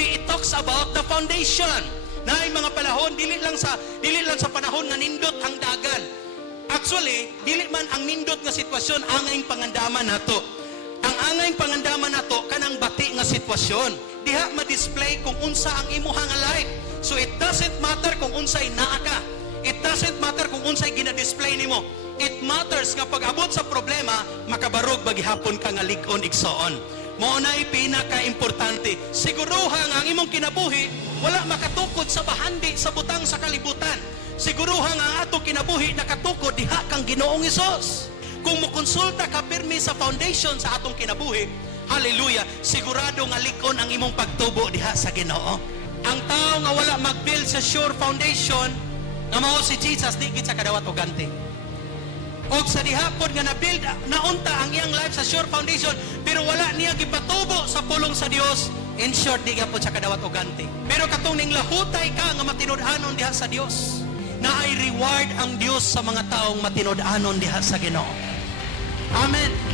kinabuhi, it talks about the foundation. Na ay mga panahon, dili lang sa panahon nga nindot ang dagan. Actually, dili man ang nindot nga sitwasyon angay pangandaman nato. Ang angay pangandaman nato kanang bati nga sitwasyon. Diha ma-display kung unsa ang imuha nga life. So it doesn't matter kung unsay naa ka. It doesn't matter kung unsay gina-display nimo. It matters nga pag abot sa problema, makabarog bagihapon ka nga lig-on igsoon. Mao nay pinaka-importante. Siguruha nga ang imong kinabuhi wala makatukod sa bahandi sa butang sa kalibutan. Siguruha nga ang atong kinabuhi nakatukod diha kang Ginoong Hesus. Kung mokonsulta ka pirmi sa foundation sa atong kinabuhi, hallelujah, sigurado nga lig-on ang imong pagtubo diha sa Ginoo. Ang tao nga wala mag-build sa sure foundation, nga mao si Jesus, di gid sa kadawat o ganti. O sa dihapon nga na-build, naunta ang iyang life sa sure foundation, pero wala niya gipatubo sa pulong sa Dios, in short, di gapon sa kadawat o ganti. Pero katong ning lahutay ka nga matinud-anon diha sa Dios, na ay reward ang Dios sa mga taong matinud-anon diha sa Ginoo. Amen.